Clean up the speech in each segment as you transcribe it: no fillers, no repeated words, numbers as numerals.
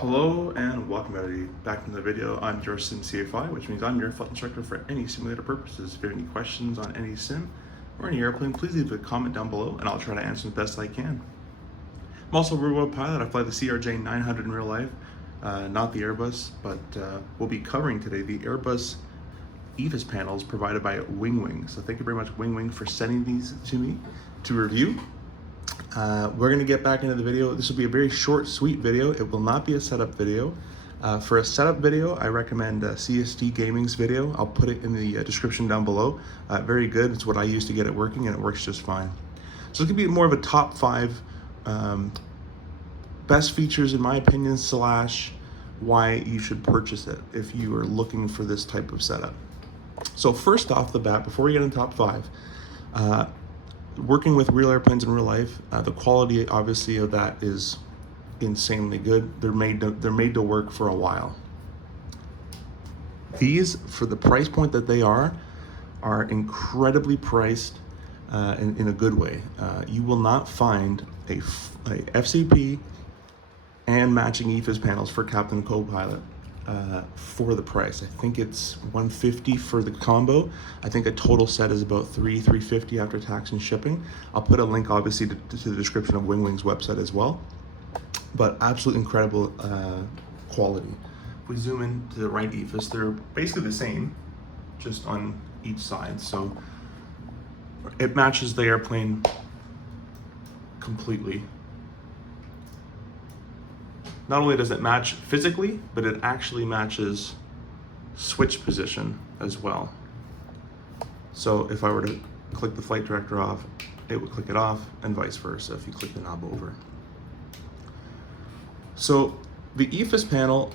Hello and welcome everybody back to the video. I'm your sim CFI, which means I'm your flight instructor for any simulator purposes. If you have any questions on any sim or any airplane, please leave a comment down below and I'll try to answer the best I can. I'm also a real-world pilot. I fly the CRJ 900 in real life, not the Airbus, but we'll be covering today the Airbus EFIS panels provided by Winwing. So thank you very much, Winwing, for sending these to me to review. We're going to get back into the video. This will be a very short, sweet video. It will not be a setup video. For a setup video, I recommend CST Gaming's video. I'll put it in the description down below. Very good. It's what I use to get it working, and it works just fine. So it's going to be more of a top 5 best features, in my opinion, / why you should purchase it if you are looking for this type of setup. So first off the bat, before we get into top 5, working with real airplanes in real life, the quality obviously of that is insanely good. They're made to work for a while. These, for the price point that they are incredibly priced in a good way. You will not find a FCP and matching EFIS panels for captain co-pilot for the price. I think it's $150 for the combo. I think a total set is about $350 after tax and shipping. I'll put a link obviously to the description of Winwing's website as well. But absolutely incredible quality. If we zoom in to the right EFIS, they're basically the same, just on each side. So it matches the airplane completely. Not only does it match physically, but it actually matches switch position as well. So if I were to click the flight director off, it would click it off, and vice versa if you click the knob over. So the EFIS panel,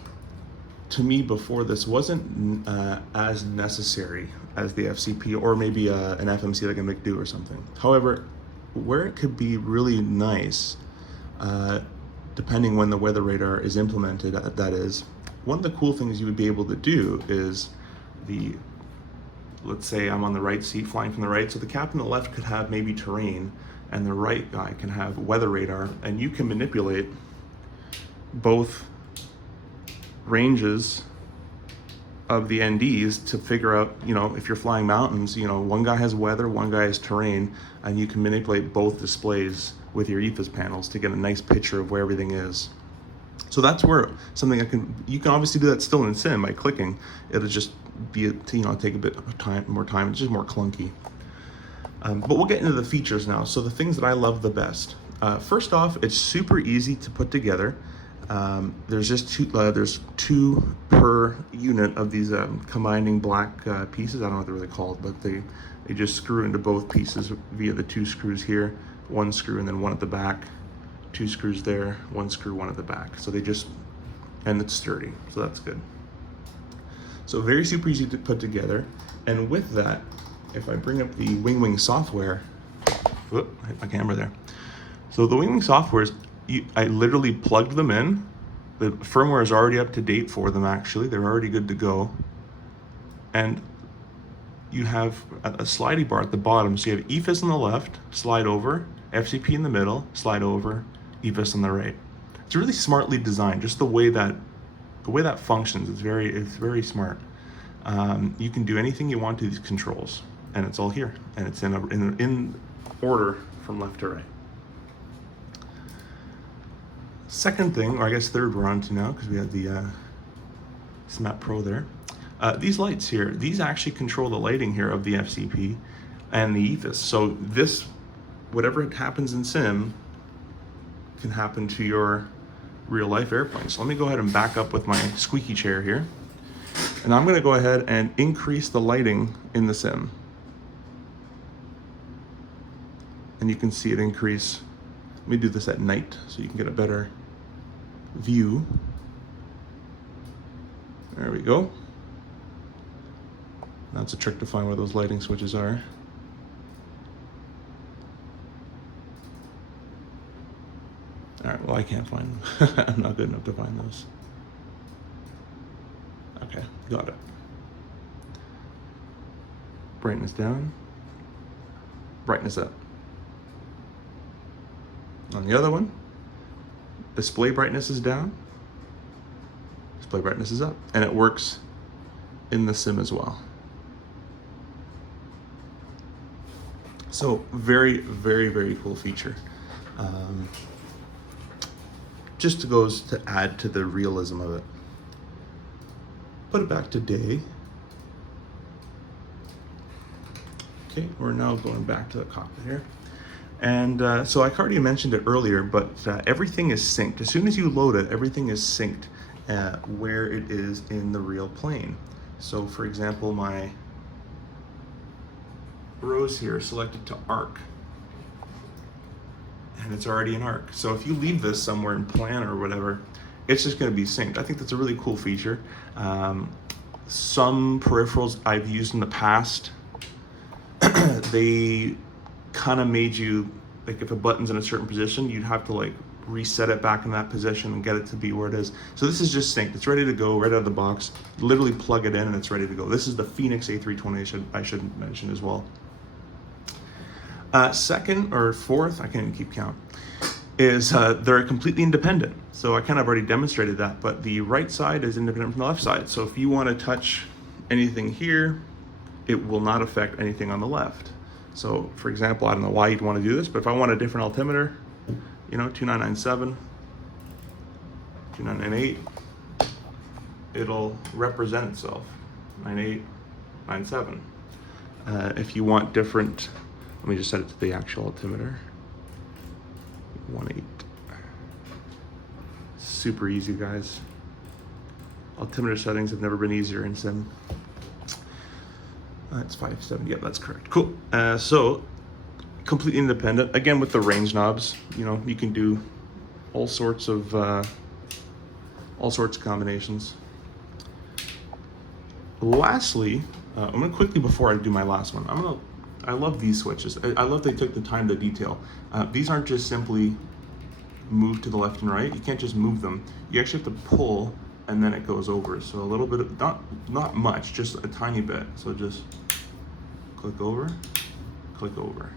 to me before this, wasn't as necessary as the FCP or maybe an FMC like a McDo or something. However, where it could be really nice, depending when the weather radar is implemented, that is, one of the cool things you would be able to do is let's say I'm on the right seat flying from the right, so the captain on the left could have maybe terrain and the right guy can have weather radar, and you can manipulate both ranges of the NDs to figure out, if you're flying mountains, one guy has weather, one guy has terrain, and you can manipulate both displays with your EFIS panels to get a nice picture of where everything is. So that's where something you can obviously do that still in sim by clicking. It'll just be take a bit of more time. It's just more clunky. But we'll get into the features now. So the things that I love the best. First off, it's super easy to put together. There's just two per unit of these combining black pieces. I don't know what they're really called, but they just screw into both pieces via the 2 screws here, 1 screw and then 1 at the back, 2 screws there, 1 screw, 1 at the back. So and it's sturdy, so that's good. So very super easy to put together. And with that, if I bring up the Winwing software, whoop, I hit my camera there. So the Winwing software I literally plugged them in. The firmware is already up to date for them, actually. They're already good to go. And you have a slidey bar at the bottom. So you have EFIS on the left, slide over, FCP in the middle, slide over, EFIS on the right. It's really smartly designed, just the way that functions. It's very smart. You can do anything you want to these controls, and it's all here. And it's in order from left to right. Second thing, or I guess third we're on to now, because we have the SMAP Pro there. These lights here, these actually control the lighting here of the FCP and the EFIS. So whatever happens in sim can happen to your real life airplane. So let me go ahead and back up with my squeaky chair here. And I'm gonna go ahead and increase the lighting in the sim. And you can see it increase. Let me do this at night so you can get a better view. There we go. That's a trick to find where those lighting switches are. All right, well, I can't find them. I'm not good enough to find those. Okay, got it. Brightness down, brightness up. On the other one, display brightness is down, display brightness is up. And it works in the sim as well. So very, very, very cool feature. Just goes to add to the realism of it. Put it back to day. Okay, we're now going back to the cockpit here. And so I already mentioned it earlier, but everything is synced. As soon as you load it, everything is synced where it is in the real plane. So for example, my rows here selected to arc, and it's already in arc. So if you leave this somewhere in plan or whatever, it's just going to be synced. I think that's a really cool feature. Some peripherals I've used in the past, they kind of made you, like if a button's in a certain position, you'd have to like reset it back in that position and get it to be where it is. So this is just synced. It's ready to go right out of the box. Literally plug it in and it's ready to go. This is the Phoenix A320 I should mention as well. Second or fourth, I can't even keep count, is they're completely independent. So I kind of already demonstrated that, but the right side is independent from the left side. So if you want to touch anything here, it will not affect anything on the left. So for example, I don't know why you'd want to do this, but if I want a different altimeter, you know, 2997, 2998, it'll represent itself, 9897. If you want different, let me just set it to the actual altimeter, 18. Super easy, guys. Altimeter settings have never been easier in sim. It's 57, yeah, that's correct. Cool. So completely independent. Again, with the range knobs, you know, you can do all sorts of combinations. Lastly, I'm gonna quickly, before I do my last one, I love these switches. I love they took the time to detail. These aren't just simply move to the left and right. You can't just move them. You actually have to pull and then it goes over. So a little bit of, not much, just a tiny bit. So just click over, click over.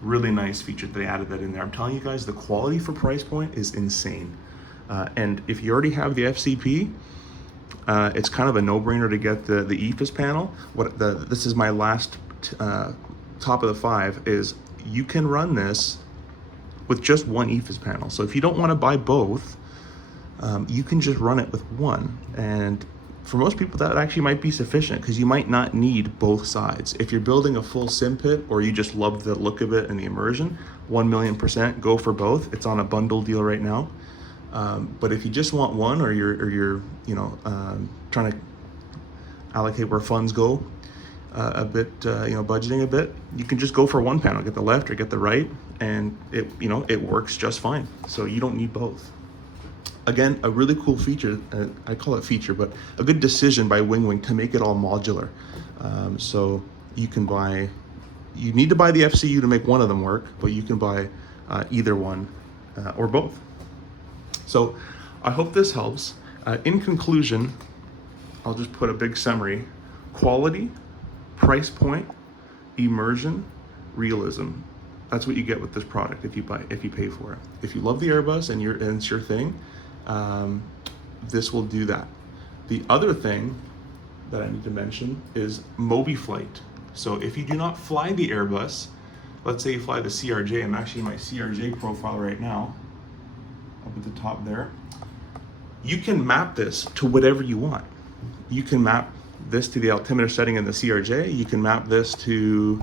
Really nice feature that they added that in there. I'm telling you guys, the quality for price point is insane. And if you already have the FCP, it's kind of a no-brainer to get the EFIS panel. This is my last top of the 5, is you can run this with just one EFIS panel. So if you don't want to buy both, you can just run it with one. And for most people, that actually might be sufficient because you might not need both sides. If you're building a full sim pit or you just love the look of it and the immersion, 1,000,000%, go for both. It's on a bundle deal right now. But if you just want one, or you're you know, trying to allocate where funds go a bit, you know, budgeting a bit, you can just go for one panel, get the left or get the right, and it, you know, it works just fine. So you don't need both. Again, a really cool feature, I call it feature, but a good decision by Winwing to make it all modular. So you can buy, you need to buy the FCU to make one of them work, but you can buy either one or both. So I hope this helps. In conclusion, I'll just put a big summary: quality, price point, immersion, realism. That's what you get with this product if you pay for it. If you love the Airbus and it's your thing, this will do that. The other thing that I need to mention is MobiFlight. So if you do not fly the Airbus, let's say you fly the CRJ, I'm actually in my CRJ profile right now, up at the top there, you can map this to whatever you want. You can map this to the altimeter setting in the CRJ, you can map this to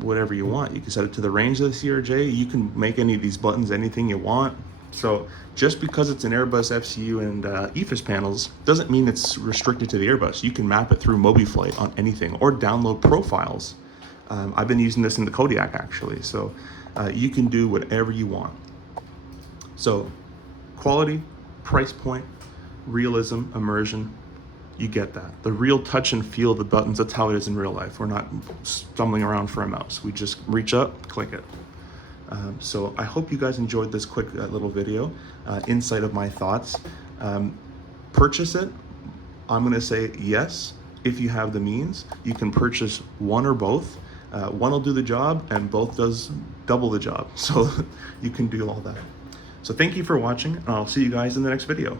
whatever you want. You can set it to the range of the CRJ, you can make any of these buttons anything you want. So just because it's an Airbus FCU and EFIS panels doesn't mean it's restricted to the Airbus. You can map it through MobiFlight on anything or download profiles. I've been using this in the Kodiak actually, so you can do whatever you want. So quality, price point, realism, immersion, you get that. The real touch and feel of the buttons, that's how it is in real life. We're not stumbling around for a mouse. We just reach up, click it. So I hope you guys enjoyed this quick little video, insight of my thoughts. Purchase it. I'm gonna say yes, if you have the means. You can purchase one or both. One will do the job and both does double the job. So you can do all that. So thank you for watching, and I'll see you guys in the next video.